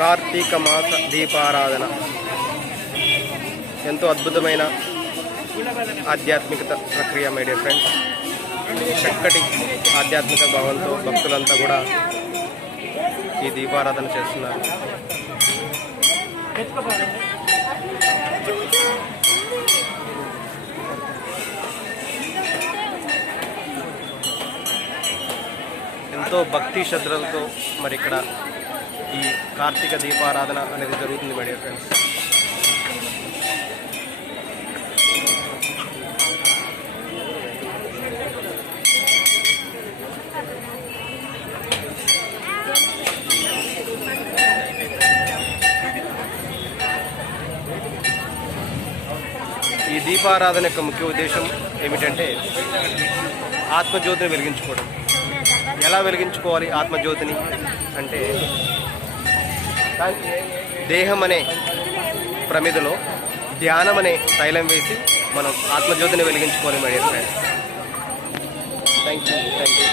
కార్తీక మాస దీపారాధన ఎంతో అద్భుతమైన ఆధ్యాత్మికత ప్రక్రియ మై డియర్ ఫ్రెండ్స్. చక్కటి ఆధ్యాత్మిక భావంతో భక్తులంతా కూడా ఈ దీపారాధన చేస్తున్నారు. ఎంతో భక్తి శ్రద్ధలతో మరి ఇక్కడ ఈ కార్తీక దీపారాధన అనేది జరుగుతుంది మై డియర్ ఫ్రెండ్స్. ఈ దీపారాధన యొక్క ముఖ్య ఉద్దేశం ఏమిటంటే ఆత్మజ్యోతిని వెలిగించుకోవడం. ఎలా వెలిగించుకోవాలి ఆత్మజ్యోతిని అంటే దేహం అనే ప్రమిదలో ధ్యానం అనే తైలం వేసి మనం ఆత్మజ్యోతిని వెలిగించుకోవాలి my dear friends. Thank you.